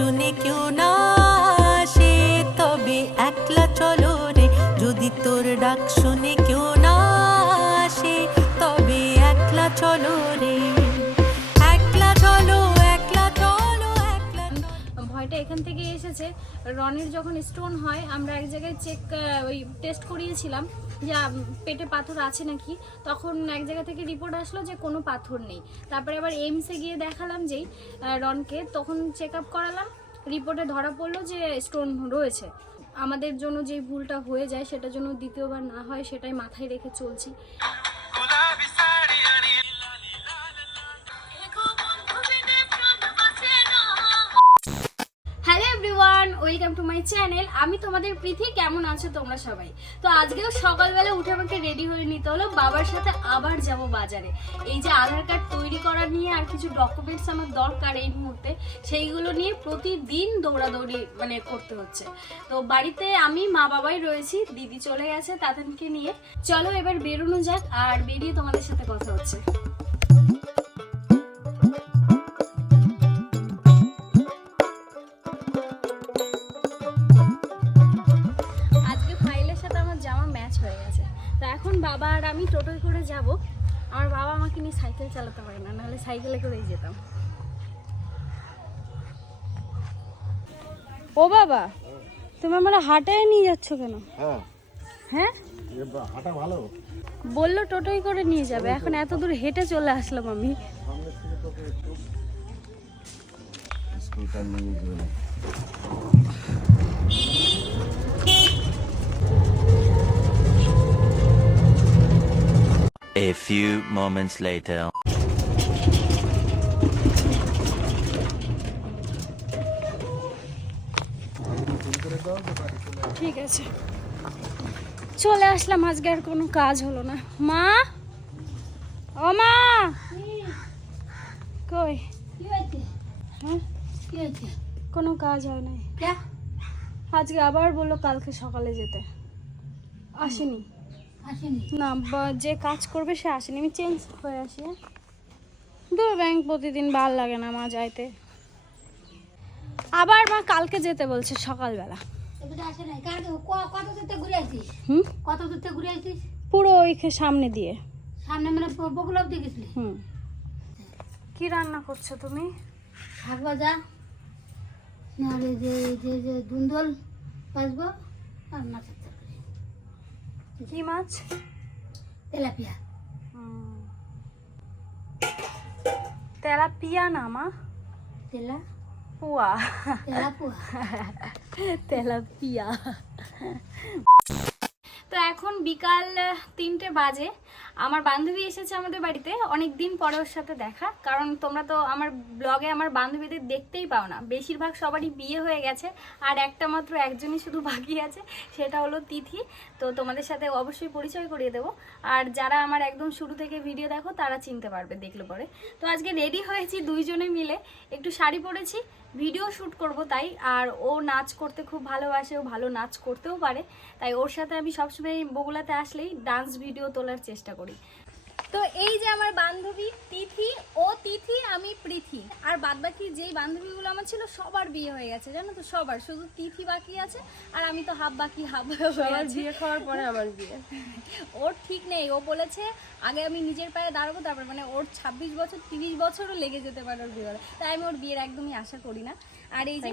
শুনে কেউ না আসে, তবে একলা চলো রে। যদি তোর ডাক শুনে কেউ না আসে, তবে একলা চলো রে। একলা চলো একলা চলো, একলা। ভয়টা এখান থেকে এসেছে। রনির যখন স্টোন হয়, আমরা এক জায়গায় চেক ওই টেস্ট করিয়েছিলাম। যে পেটে পাথর আছে নাকি? তখন এক জায়গা থেকে রিপোর্ট আসলো যে কোনো পাথর নেই। তারপরে আবার এইমসে গিয়ে দেখালাম যেই রনকে, তখন চেক আপ করালাম রিপোর্টে ধরা পড়ল যে স্টোন রয়েছে। আমাদের জন্য যে ভুলটা হয়ে যায়, সেটা জন্য দ্বিতীয়বার না হয়, সেটাই মাথায় রেখে চলছি। ওয়েলকাম টু মাই চ্যানেল আমি তোমাদের প্রীতি, কেমন আছো তোমরা সবাই? তো আজকেও সকালবেলা উঠে আমাকে রেডি হয়ে নিতে হলো, বাবার সাথে আবার যাব বাজারে। এই যে আধার কার্ড তৈরি করা নিয়ে আর কিছু ডকুমেন্টস আমার দরকার এই মুহূর্তে, সেইগুলো নিয়ে প্রতিদিন দৌড়াদৌড়ি মানে করতে হচ্ছে। তো বাড়িতে আমি, মা বাবাই রয়েছি, দিদি চলে গেছে তাদেরকে নিয়ে। চলো এবার বেরোনো যাক আর বেরিয়ে তোমাদের সাথে কথা হচ্ছে। টোটোয় করে যাব। আমার বাবা আমাকে নিয়ে সাইকেল চালাতে পারে না নাহলে সাইকেলে করেই যেতাম। ও বাবা তুমি আমার হাটে নিয়ে যাচ্ছ কেন? হ্যাঁ। হ্যাঁ? হাঁটা ভালো। বলল টোটোই করে নিয়ে যাবে এখন এত দূর হেঁটে চলে আসলাম আমি। স্কুলটা নিয়ে A few moments later. ঠিক আছে। চলে আসলাম আজকে আর কোনো কাজ হলো না। মা? ও মা! কই? হ্যাঁ? কোনো কাজ হয় নাই। আজকে আবার বলল কালকে সকালে যেতে। আসেনি। না যে কাজ করবে সে আসেনি। আমি চেঞ্জ হয়ে আসি? দূর ব্যাংক প্রতিদিন ভালো লাগে না মা যাইতে। আবার মা কালকে যেতে বলছে সকালবেলা। কত দূর থেকে ঘুরে আসিস? পুরো ওইকে সামনে দিয়ে। সামনে মানে বকুল অব্দি গেছিলি? হুম। কি রান্না করছ তুমি? শাক ভাজা। নাহলে যে যে যে দুন্দল বাজবো আর তরকারি কি মাছ? তেলাপিয়া। তেলাপিয়া না মা? তেলা? পুয়া। তেলাপুয়া। তেলাপিয়া। তো এখন বিকাল তিনটে বাজে। আমার বান্ধবী এসেছে আমাদের বাড়িতে অনেক দিন পরে ওর সাথে দেখা। কারণ তোমরা তো আমার ব্লগে আমার বান্ধবীদের দেখতেই পাও না। বেশিরভাগ সবারই বিয়ে হয়ে গেছে, আর একটা মাত্র একজনই শুধু বাকি আছে, সেটা হলো তিথি। তো তোমাদের সাথে অবশ্যই পরিচয় করিয়ে দেবো। আর যারা আমার একদম শুরু থেকে ভিডিও দেখো, তারা চিনতে পারবে, দেখলে পরে। তো আজকে রেডি হয়েছি দুইজনে মিলে। একটু শাড়ি পরেছি ভিডিও শ্যুট করব তাই। আর ও নাচ করতে খুব ভালোবাসে, ও ভালো নাচ করতেও পারে। তাই ওর সাথে আমি সবসময় বগুলাতে আসলেই ডান্স ভিডিও তোলার চেষ্টা করি। তো এই যে আমার বান্ধবী তিথি ও তিথি আমি প্রীথি আর বাদবাকি যেই বান্ধবীগুলো আমার ছিল সবার বিয়ে হয়ে গেছে জানো তো? সবার। শুধু তিথি বাকি আছে আর আমি তো হাফ বাকি হাফ সবার বিয়ে খাওয়ার পরে আমার বিয়ে। ওর ঠিক নেই। ও বলেছে আগে আমি নিজের পায়ে দাঁড়াবো তারপর মানে ওর ছাব্বিশ বছর তিরিশ বছরও লেগে যেতে পারে ওর বিয়ে তাই আমি ওর বিয়ের একদমই আশা করি না। আর এই যে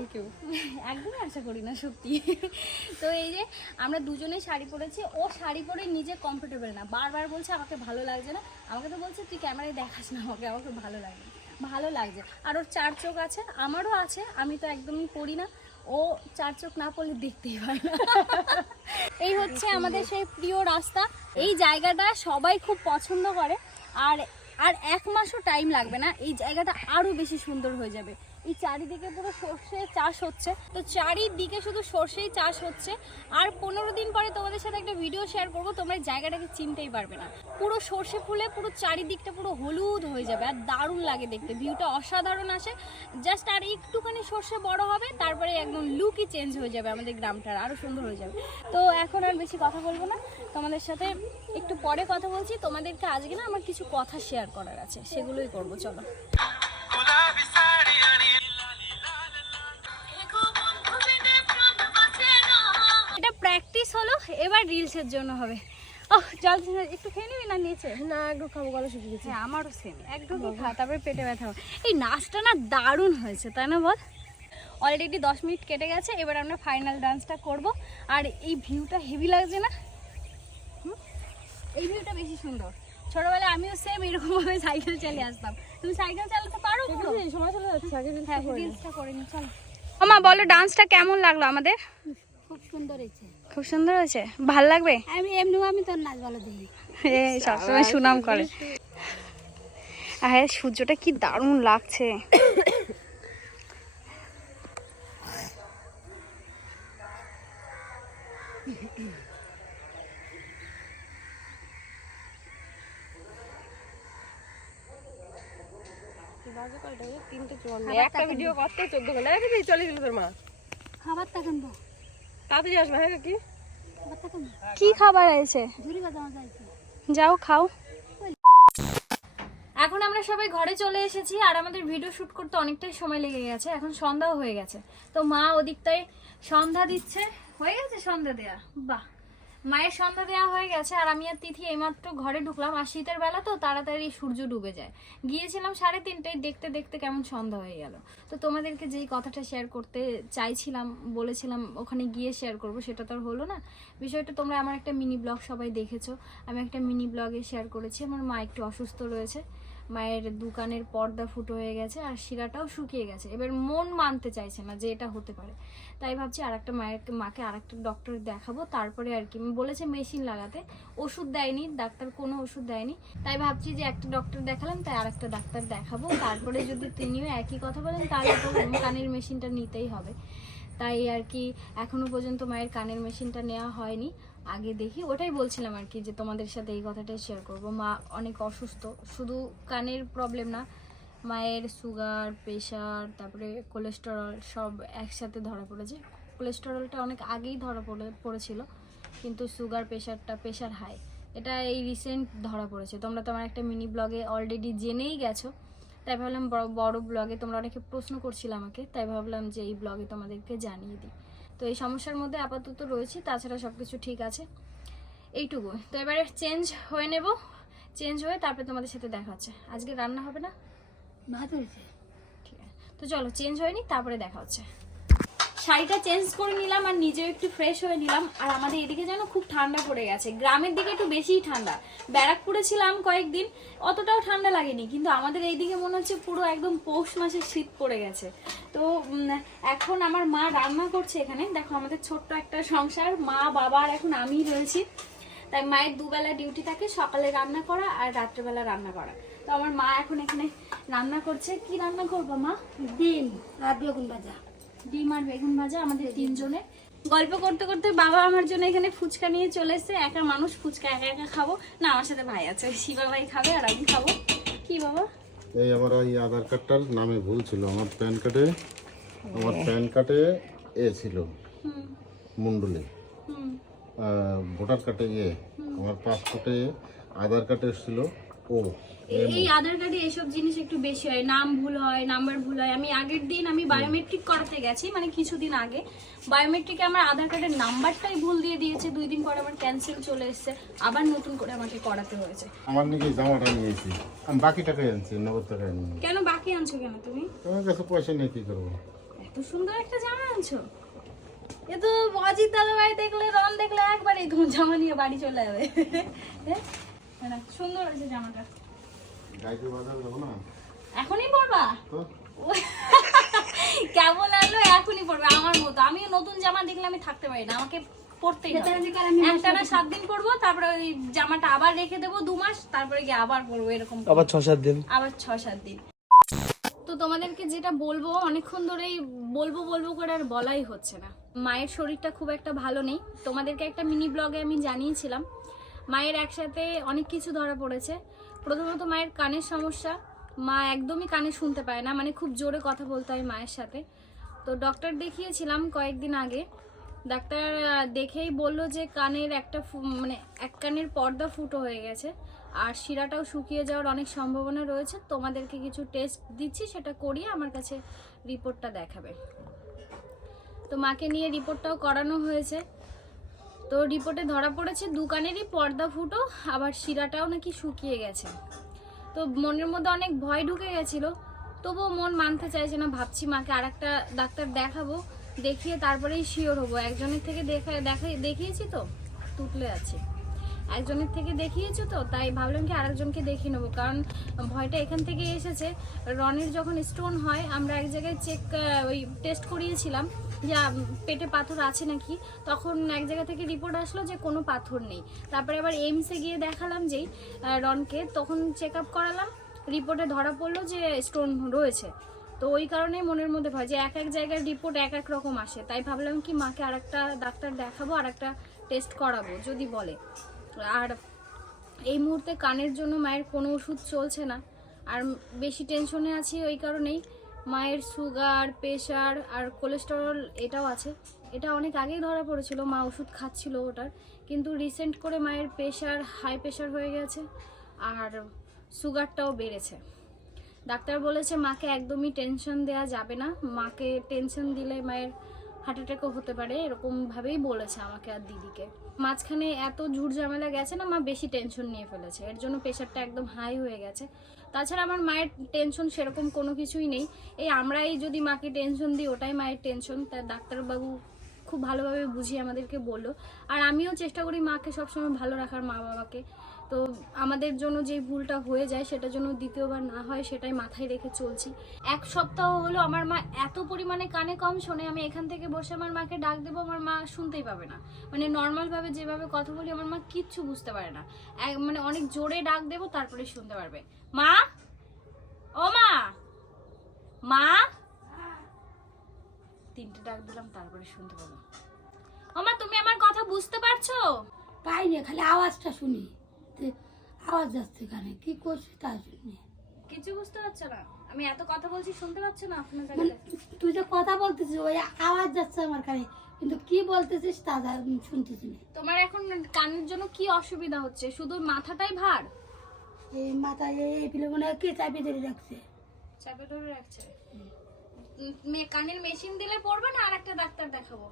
একদমই আশা করি না সত্যি। তো এই যে আমরা দুজনেই শাড়ি পরেছি ও শাড়ি পরে নিজে কমফোর্টেবল না। বারবার বলছে আমাকে ভালো লাগছে না। আমাকে তো বলছে তুই ক্যামেরায় দেখাস না আমাকে আমাকে ভালো লাগে ভালো লাগছে। আর ওর চার চোখ আছে আমারও আছে আমি তো একদমই পড়ি না। ও চার চোখ না পড়লে দেখতেই পায় না। এই হচ্ছে আমাদের সেই প্রিয় রাস্তা। এই জায়গাটা সবাই খুব পছন্দ করে। আর আর এক মাসও টাইম লাগবে না এই জায়গাটা আরও বেশি সুন্দর হয়ে যাবে। এই চারিদিকে পুরো সর্ষে চাষ হচ্ছে। তো চারিদিকে শুধু সর্ষেই চাষ হচ্ছে। আর পনেরো দিন পরে তোমাদের সাথে একটা ভিডিও শেয়ার করব, তোমরা জায়গাটাকে চিনতেই পারবে না। পুরো সর্ষে ফুলে পুরো চারিদিকটা পুরো হলুদ হয়ে যাবে আর দারুণ লাগে দেখতে। ভিউটা অসাধারণ আসে। জাস্ট আর একটুখানি সর্ষে বড় হবে, তারপরে একদম লুকই চেঞ্জ হয়ে যাবে আমাদের গ্রামটার আরও সুন্দর হয়ে যাবে। তো এখন আর বেশি কথা বলব না। তোমাদের সাথে একটু পরে কথা বলছি। তোমাদেরকে আজকে না আমার কিছু কথা শেয়ার করার আছে, সেগুলোই করব, চলো। এবার রিলসের জন্য হবে। ওহ জল একটু খেয়ে নিবি না নিয়েছে না একটু খাব গলা শুকিয়ে গেছে। হ্যাঁ আমারও সেম একদম খা তারপরে পেটে ব্যথা হবে। এই নাচটা না দারুণ হয়েছে তাই না বল? অলরেডি দশ মিনিট কেটে গেছে এবার আমরা ফাইনাল ডান্সটা করব। আর এই ভিউটা হেভি লাগছে না? হুম? এই ভিউটা বেশি সুন্দর। ছোটবেলায় আমিও সেম এরকম ভাবে সাইকেল চালিয়ে আসতাম। তুমি সাইকেল চালাতে পারো সময় চলে যাচ্ছে হ্যাঁ রিলসটা করে নি চলো। আমা বলো ডান্সটা কেমন লাগল আমাদের? খুব সুন্দর হয়েছে। খুব সুন্দর হয়েছে। ভালো লাগবে? আমি এমনি আমি তোর নাচ ভালো দেখি। এই সবসময় সুনাম করে। হ্যাঁ সূর্যটা কি দারুণ লাগছে। একটা ভিডিও করতে চোদ্দ ঘণ্টা। রেখে চলে গেল তোর মা। খাবারটা কিনবো তাড়াতাড়ি আসবে হ্যাঁ কি কি খাবার আছে? যাও খাও। এখন আমরা সবাই ঘরে চলে এসেছি আর আমাদের ভিডিও শুট করতে অনেকটাই সময় লেগে গেছে এখন সন্ধ্যাও হয়ে গেছে। তো মা ওদিকটায় সন্ধ্যা দিচ্ছে হয়ে গেছে সন্ধ্যা দেয়া? বাহ। মায়ের সন্ধ্যা দেওয়া হয়ে গেছে, আর আমি আর তিথি এইমাত্র ঘরে ঢুকলাম, আর শীতের বেলা তো তাড়াতাড়ি সূর্য ডুবে যায়। গিয়েছিলাম সাড়ে তিনটায়, দেখতে দেখতে কেমন সন্ধ্যা হয়ে গেল। তো তোমাদেরকে যেই কথাটা শেয়ার করতে চাইছিলাম, বলেছিলাম, ওখানে গিয়ে শেয়ার করব, সেটা তো আর হলো না। বিষয়টা তোমরা আমার একটা মিনি ব্লগ সবাই দেখেছ। আমি একটা মিনি ব্লগে শেয়ার করেছি, আমার মা একটু অসুস্থ রয়েছে। মায়ের দোকানের পর্দা ফুটো হয়ে গেছে, আর শিরাটাও শুকিয়ে গেছে। এবার মন মানতে চাইছে না যে এটা হতে পারে। তাই ভাবছি আর একটা মায়ের, মাকে আর একটা ডক্টর দেখাবো, তারপরে আর কি। বলেছে মেশিন লাগাতে। ওষুধ দেয়নি, ডাক্তার কোনো ওষুধ দেয়নি। তাই ভাবছি যে একটা ডক্টর দেখালাম, তাই আর একটা ডাক্তার দেখাবো। তারপরে যদি তিনিও একই কথা বলেন, তাহলে তো কানের মেশিনটা নিতেই হবে। তাই আর কি, এখনও পর্যন্ত মায়ের কানের মেশিনটা নেওয়া হয়নি। আগে দেখি, ওটাই বলছিলাম আর কি যে তোমাদের সাথে এই কথাটাই শেয়ার করব। মা অনেক অসুস্থ, শুধু কানের প্রবলেম না, মায়ের সুগার প্রেশার তারপরে কোলেস্টেরল সব একসাথে ধরা পড়েছে। কোলেস্টেরলটা অনেক আগেই ধরা পড়ে, পড়েছিল। কিন্তু সুগার প্রেশারটা প্রেশার হাই এটা এই রিসেন্ট ধরা পড়েছে। তোমরা তো আমার একটা মিনি ব্লগে অলরেডি জেনেই গেছো। তাই ভাবলাম বড় বড় ব্লগে তোমরা অনেকে প্রশ্ন করছিলে আমাকে। তাই ভাবলাম যে এই ব্লগে তোমাদেরকে জানিয়ে দিই। তো এই সমস্যার মধ্যে আপাতত রয়েছি তাছাড়া সব কিছু ঠিক আছে। এইটুকু। তো এবারে চেঞ্জ হয়ে নেব। চেঞ্জ হয়ে তারপরে তোমাদের সাথে দেখা হচ্ছে। আজকে রান্না হবে না? ভাত হয়েছে। ঠিক আছে। তো চলো চেঞ্জ হয়নি তারপরে দেখা হচ্ছে। শাড়িটা চেঞ্জ করে নিলাম আর নিজেও একটু ফ্রেশ হয়ে নিলাম। আর আমাদের এদিকে যেন খুব ঠান্ডা পড়ে গেছে। গ্রামের দিকে একটু বেশিই ঠান্ডা। ব্যারাকপুরে ছিলাম কয়েকদিন, অতটাও ঠান্ডা লাগেনি। কিন্তু আমাদের এইদিকে মনে হচ্ছে পুরো একদম পৌষ মাসের শীত পড়ে গেছে। তো এখন আমার মা রান্না করছে এখানে। দেখো, আমাদের ছোট্ট একটা সংসার। মা, বাবা আর এখন আমিই রয়েছি। তাই মায়ের দুবেলা ডিউটি থাকে, সকালে রান্না করা আর রাত্রেবেলা রান্না করা। তো আমার মা এখন এখানে রান্না করছে। কি রান্না করব মা? ডিম আর বেগুন ভাজা। ডিম আর বেগুন ভাজা আমাদের তিনজনের। গল্প করতে করতে বাবা আমার জন্য এখানে ফুচকা নিয়ে চলে এসেছে। একা মানুষ ফুচকা একা একা খাব। না আমার সাথে ভাই আছে। শিবা ভাই খাবে আর আমি খাব। কি বাবা? এই আমার ওই আধার কার্ডটার নামে ভুল ছিল। আমার প্যান কার্ডে আমার প্যান কার্ডে এ ছিল। হুম। মুন্ডুলি। হুম। ভোটার কার্ডে এ। আমার পাসপোর্টে আধার কার্ডে ছিল ও। এই আধার কার্ডে এসব জিনিস একটু বেশি হয় নাম ভুল হয় নাম্বার ভুল হয়। আমি আগের দিন আমি বায়োমেট্রিক করাতে গেছি মানে কিছুদিন আগে। বায়োমেট্রিকে আমার আধার কার্ডের নাম্বারটাই ভুল দিয়ে দিয়েছে দুই দিন পরে আমার ক্যান্সেল চলে এসেছে আবার নতুন করে আমাকে করাতে হয়েছে। আমার নাকি জামাটা নিয়েছি। আমি বাকি টাকায় আনছি নগদ আনি কেন বাকি আনছো কেন তুমি? তোমার কাছে পয়সা নিয়ে কি করব? এত সুন্দর একটা জামা আনছো। এ তো অজিত দাদা ভাই দেখলে রন দেখলে একবারই তোমার জামা নিয়ে বাড়ি চলে যাবে। হ্যাঁ? সুন্দর হয়েছে জামাটা। গাইতে বাজার যাব না? এখনই পরবা? তো? কেমন লাগল এখনই পরবে আমার মতো। আমি নতুন জামা দেখলে আমি থাকতে পারি না আমাকে। আমি একটা না সাত দিন পরবো তারপরে ওই জামাটা আবার রেখে দেবো দু মাস তারপরে গিয়ে আবার পরবো এরকম আবার ছ সাত দিন। আবার ছ সাত দিন। তো তোমাদেরকে যেটা বলব অনেকক্ষণ ধরেই বলব বলব করে আর বলাই হচ্ছে না। মায়ের শরীরটা খুব একটা ভালো নেই। তোমাদেরকে একটা মিনি ব্লগে আমি জানিয়েছিলাম মায়ের একসাথে অনেক কিছু ধরা পড়েছে। প্রথমত মায়ের কানের সমস্যা। মা একদমই কানে শুনতে পায় না মানে খুব জোরে কথা বলতে হয় মায়ের সাথে। তো ডক্টর দেখিয়েছিলাম কয়েকদিন আগে। ডাক্তার দেখেই বলল যে কানের একটা মানে এক কানের পর্দা ফুটো হয়ে গেছে। আর শিরাটাও শুকিয়ে যাওয়ার অনেক সম্ভাবনা রয়েছে। তোমাদেরকে কিছু টেস্ট দিচ্ছি, সেটা করিয়ে আমার কাছে রিপোর্টটা দেখাবে। তো মাকে নিয়ে রিপোর্টটাও করানো হয়েছে। তো রিপোর্টে ধরা পড়েছে দোকানেরই পর্দা ফুটো, আবার শিরাটাও নাকি শুকিয়ে গেছে। তো মনের মধ্যে অনেক ভয় ঢুকে গেছিল, তবুও মন মানতে চাইছে না, ভাবছি মাকে আর একটা ডাক্তার দেখাবো, দেখিয়ে তারপরেই শিওর হব। একজনের থেকে দেখা দেখা, দেখিয়েছি তো, তুতলে আছে। একজনের থেকে দেখিয়েছো তো, তাই ভাবলাম কি আরেকজনকে দেখিয়ে নেব, কারণ ভয়টা এখান থেকে এসেছে। রনের যখন স্টোন হয়, আমরা এক জায়গায় চেক ওই টেস্ট করিয়েছিলাম যে পেটে পাথর আছে নাকি, তখন এক জায়গা থেকে রিপোর্ট আসলো যে কোনো পাথর নেই। তারপরে আবার এইমসে গিয়ে দেখালাম যেই রনকে, তখন চেক আপ করালাম রিপোর্টে ধরা পড়ল যে স্টোন রয়েছে। তো ওই কারণেই মনের মধ্যে ভয় যে এক এক জায়গার রিপোর্ট এক এক রকম আসে। তাই ভাবলাম কি মাকে আরেকটা ডাক্তার দেখাবো আর একটা টেস্ট করাবো, যদি বলে। আর এই মুহূর্তে কানের জন্য মায়ের কোনো ওষুধ চলছে না। আর বেশি টেনশনে আছি ওই কারণেই। মায়ের সুগার প্রেশার আর কোলেস্টেরল এটাও আছে। এটা অনেক আগেই ধরা পড়েছিল, মা ওষুধ খাচ্ছিল ওটার। কিন্তু রিসেন্ট করে মায়ের প্রেশার হাই প্রেশার হয়ে গেছে আর সুগারটাও বেড়েছে। ডাক্তার বলেছে, মাকে একদমই টেনশন দেওয়া যাবে না। মাকে টেনশন দিলে মায়ের হার্ট অ্যাটাকও হতে পারে, এরকমভাবেই বলেছে আমাকে আর দিদিকে। মাঝখানে এত ঝুট ঝামেলা গেছে না, মা বেশি টেনশন নিয়ে ফেলেছে। এর জন্য প্রেশারটা একদম হাই হয়ে গেছে। তাছাড়া আমার মায়ের টেনশন সেরকম কোনো কিছুই নেই। এই আমরাই যদি মাকে টেনশন দিই, ওটাই মায়ের টেনশন তা ডাক্তারবাবু খুব ভালোভাবে বুঝিয়ে আমাদেরকে বলল। আর আমিও চেষ্টা করি মাকে সবসময় ভালো রাখার মা বাবাকে তো আমাদের জন্য যে ভুলটা হয়ে যায় সেটা জন্য দ্বিতীয়বার না হয়, সেটাই মাথায় রেখে চলছি। এক সপ্তাহ হলো আমার মা এত পরিমাণে কানে কম শোনে, আমি এখান থেকে বসে আমার মাকে ডাক দেবো, আমার মা শুনতেই পাবে না। মানে নর্মালভাবে যেভাবে কথা বলি, আমার মা কিচ্ছু বুঝতে পারে না। মানে অনেক জোরে ডাক দেবো, তারপরে শুনতে পারবে। মা? ও মা? মা? তিনটে ডাক দিলাম, তারপরে শুনতে পাবো। ও মা, তুমি আমার কথা বুঝতে পারছ? পাই না খালি আওয়াজটা শুনি। আওয়াজ যাচ্ছে কানে কি করছি তা শুনি কিছু বুঝতে পারছ না। আমি এত কথা বলছি শুনতে পাচ্ছ না আপনার মানে তুই যে কথা বলতেছিস ওই আওয়াজ যাচ্ছে আমার কানে কিন্তু কি বলতেছিস তা শুনতেছি না। তোমার এখন কানের জন্য কি অসুবিধা হচ্ছে? শুধু মাথাটাই ভার? এই মাথায় এই- পিলে মনে হয় কে চাপিয়ে ধরে রাখছে? চাপে ধরে রাখছে। মে- কানের মেশিন দিলে পড়বে না? আর একটা ডাক্তার দেখাবো।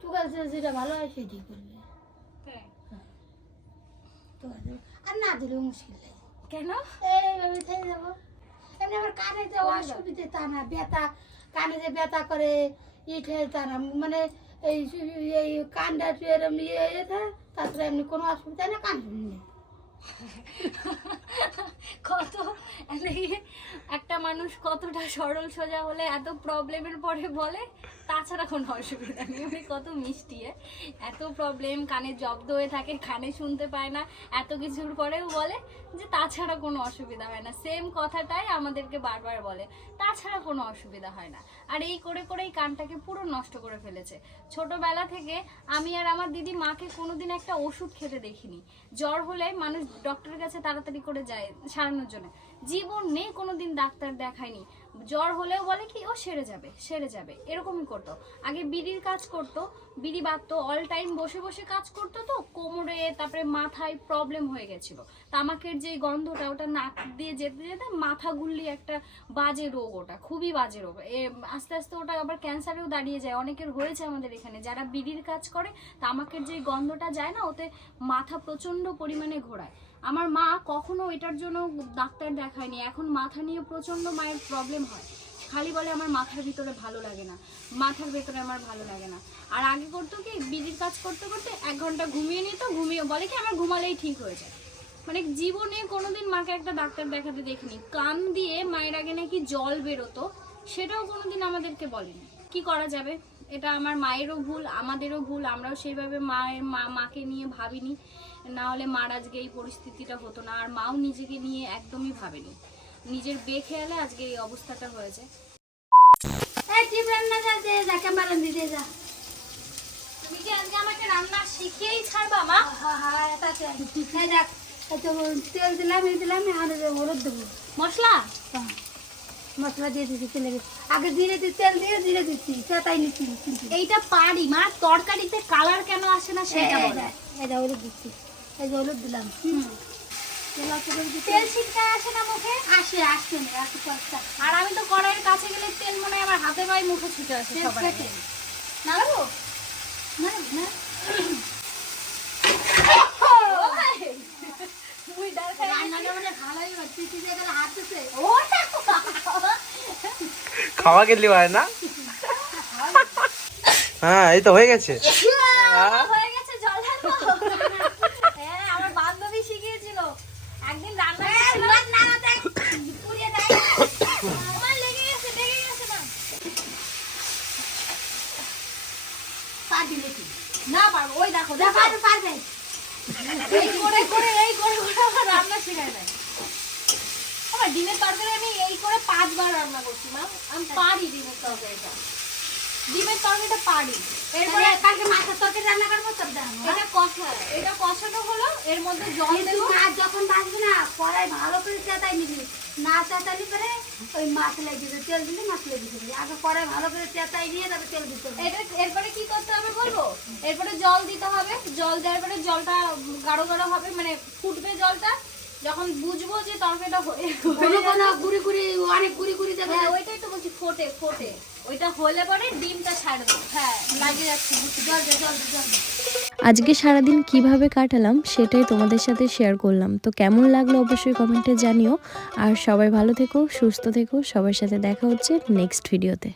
তোর কাছে যেটা ভালো হয় সেটাই করবে। তাই? তোর কাছে আর না দিলেও মুশকিল নেই। কেন? এইভাবে থেকে যাব এমনি আমার কানে যে অসুবিধে তা না ব্যথা কানে যে ব্যথা করে ইটে তা না। মানে এই এই কানটা এরম ইয়ে তাছাড়া এমনি কোনো অসুবিধা না কান কত? মানুষ কতটা সরল সোজা হলে এত প্রবলেমের পরে বলে, তাছাড়া কোনো অসুবিধা নেই। উনি কত মিষ্টি। এত প্রবলেম কানে জব্দ হয়ে থাকে, কানে শুনতে পায় না। এত কিছুর পরেও বলে যে, তাছাড়া কোনো অসুবিধা হয় না। সেম কথাটাই আমাদেরকে বারবার বলে। তাছাড়া কোনো অসুবিধা হয় না। আর এই করে করেই কানটাকে পুরো নষ্ট করে ফেলেছে। ছোটবেলা থেকে আমি আর আমার দিদি মাকে কোনোদিন একটা ওষুধ খেতে দেখিনি। জ্বর হলে মানুষ ডক্টরের কাছে তাড়াতাড়ি করে যায় সারানোর জন্য। জীবন নেই, কোনোদিন ডাক্তার দেখায়নি। জ্বর হলেও বলে কি, ও সেরে যাবে সেরে যাবে। এরকমই করতো। আগে বিড়ির কাজ করতো, বিড়ি বাঁধতো অল টাইম বসে বসে কাজ করতো তো, কোমরে, তারপরে মাথায় প্রবলেম হয়ে গেছিল। তামাকের যে গন্ধটা, ওটা নাক দিয়ে যেতে যেতে মাথা গুল্লি একটা বাজে রোগ ওটা, খুবই বাজে রোগ। এ, আস্তে আস্তে ওটা আবার ক্যান্সারেও দাঁড়িয়ে যায়। অনেকের হয়েছে আমাদের এখানে, যারা বিড়ির কাজ করে, তামাকের যে গন্ধটা যায় না, ওতে মাথা প্রচণ্ড পরিমাণে ঘোরায়। আমার মা কখনো এটার জন্য ডাক্তার দেখায়নি। এখন মাথা নিয়ে প্রচণ্ড মায়ের প্রবলেম হয়। খালি বলে আমার মাথার ভিতরে ভালো লাগে না। মাথার ভেতরে আমার ভালো লাগে না। আর আগে করতো কি, বিড়ির কাজ করতে করতে এক ঘণ্টা ঘুমিয়ে নিত, ঘুমিয়ে বলে কি আমার ঘুমালেই ঠিক হয়ে যায়। মানে জীবনে কোনোদিন মাকে একটা ডাক্তার দেখাতে দেখিনি। কান দিয়ে মায়ের আগে নাকি জল বেরোতো, সেটাও কোনোদিন আমাদেরকে বলেনি। কি করা যাবে? এটা আমার মায়েরও ভুল, আমাদেরও ভুল, আমরাও সেইভাবে মায়ের মা, মাকে নিয়ে ভাবিনি। না হলে মার আজকে এই পরিস্থিতিটা হতো না। আর মাও নিজেকে নিয়ে একদমই ভাবেনি। নিজের বেখেয়ালে আজকে এই অবস্থাটা হয়েছে। তুমি কি আজকে আমাকে রান্না শিখিয়েই ছাড়বা মা? দেখ তেল দিলাম এই দিলাম আর এই হলুদ দেবো। মশলা? হ্যাঁ। মশলা দিয়ে দিচ্ছি তেলে আগে জিরে দিয়ে তেল দিয়ে জিরে দিচ্ছি সেটাই নিচ্ছি এইটা পারি মা। তরকারিতে কালার কেন আসে না সেটা বলো। হলুদ দিচ্ছি। এই যে হলুদ দিলাম তেল ছিটকায় আসে না মুখে? আসে আসে না আর আমি তো কড়াইয়ের কাছে গেলে তেল মনে হয় আমার হাতে পায়ে মুখে ছুটে আসে খাওয়া গেলি হয় না? হ্যাঁ এই তো হয়ে গেছে। হ্যাঁ, পারবি নাকি না পারব। ওই দেখো দেখো। পারবে পারবে। এই করে করে এই করে করে আমার রান্না শেখায় দেয় আমার ডিমের তরকারি আমি এই করে পাঁচবার রান্না করছি মা। আমি পারি ডিমের তরকারিটা। ডিমের তরকারিটা পারি। এরপরে কালকে মাছের তরকারি রান্না করব দাম এটা কষা এটা কষানো হলো এর মধ্যে জল দেবো। মাছ যখন ভাজবি না কড়াই ভালো করে চেতাই নিবি। পরে ওই মাছ দিবি তেল দিলে মাছ দিবি আগে কড়াই ভালো করে চেতাই নিয়ে তারপরে তেল দিতে হবে। এটা এরপরে কি করতে হবে বলব? এরপরে জল দিতে হবে। জল দেওয়ার পরে জলটা গাঢ় গাঢ় হবে মানে ফুটবে জলটা। যখন বুঝব যে তরকারিটা কোনো কোনো গুড়ি গুড়ি অনেক গুড়ি গুড়ি দেবে হ্যাঁ ওইটাই তো বলছি ফোটে ফোটে। ওইটা হলে পরে ডিমটা ছাড়বে। হ্যাঁ লাগিয়ে যাচ্ছে জল জল জল আজকে সারাদিন কীভাবে কাটালাম সেটাই তোমাদের সাথে শেয়ার করলাম। তো কেমন লাগল অবশ্যই কমেন্টে জানিও। আর সবাই ভালো থেকো, সুস্থ থেকো। সবার সাথে দেখা হচ্ছে নেক্সট ভিডিওতে